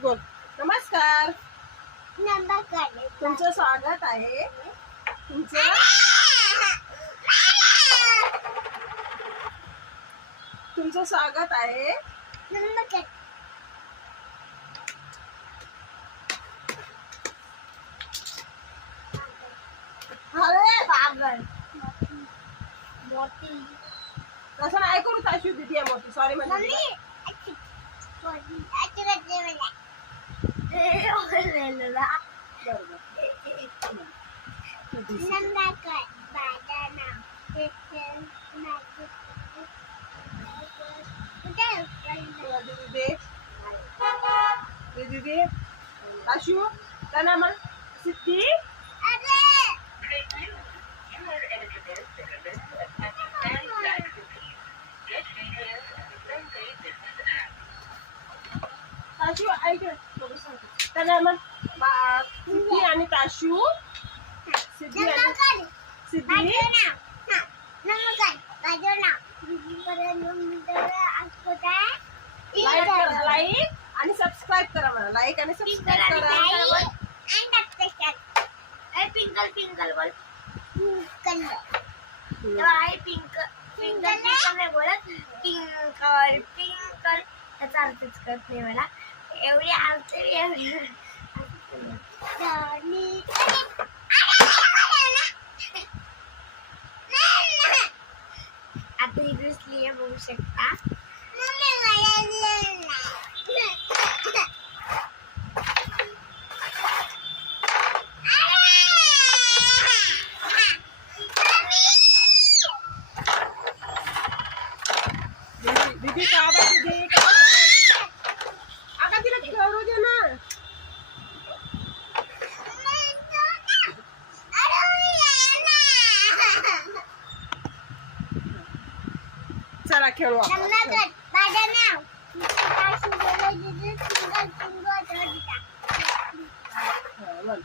बोल. नमस्कार. नमस्कार. तुमचं स्वागत आहे. तुमचं स्वागत आहे. नमस्कार. अरे पागल. मोठी. तसं नाही करू ताशू, दीदी आहे मोठी. Sorry mummy. म्हणजे नमस्कार. माझं नाव दीदी ताशू काय नाम आहे? सिद्धी. ताशू ऐक त्या नाम सिद्धी आणि ताशू. सिद्धी आणि सिद्धी. लाईक आणि सबस्क्राईब करा मला. लाईक आणि सबस्क्राईब करा. पिंकल पिंकल बोल. पिंक पिंकल नाही बोलत. पिंकल पिंकल त्याचा अर्थच करत नाही मला. एवढी आवडते एवढी. आता ही दिसली बघू शकता. दीदी का दीदी आता तिला करू दे ना. चला खेळू आपण. माझं नाव बोल.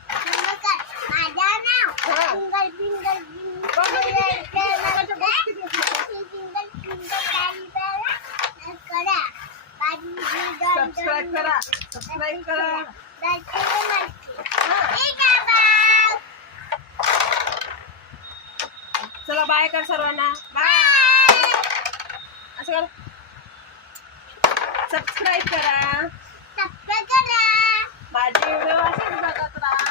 सबस्क्राईब करा. सबस्क्राईब करा. चला बाय कर सर्वांना. बाय. असं कर. सबस्क्राईब करा. माझे व्हिडिओ असेच बघत राहा.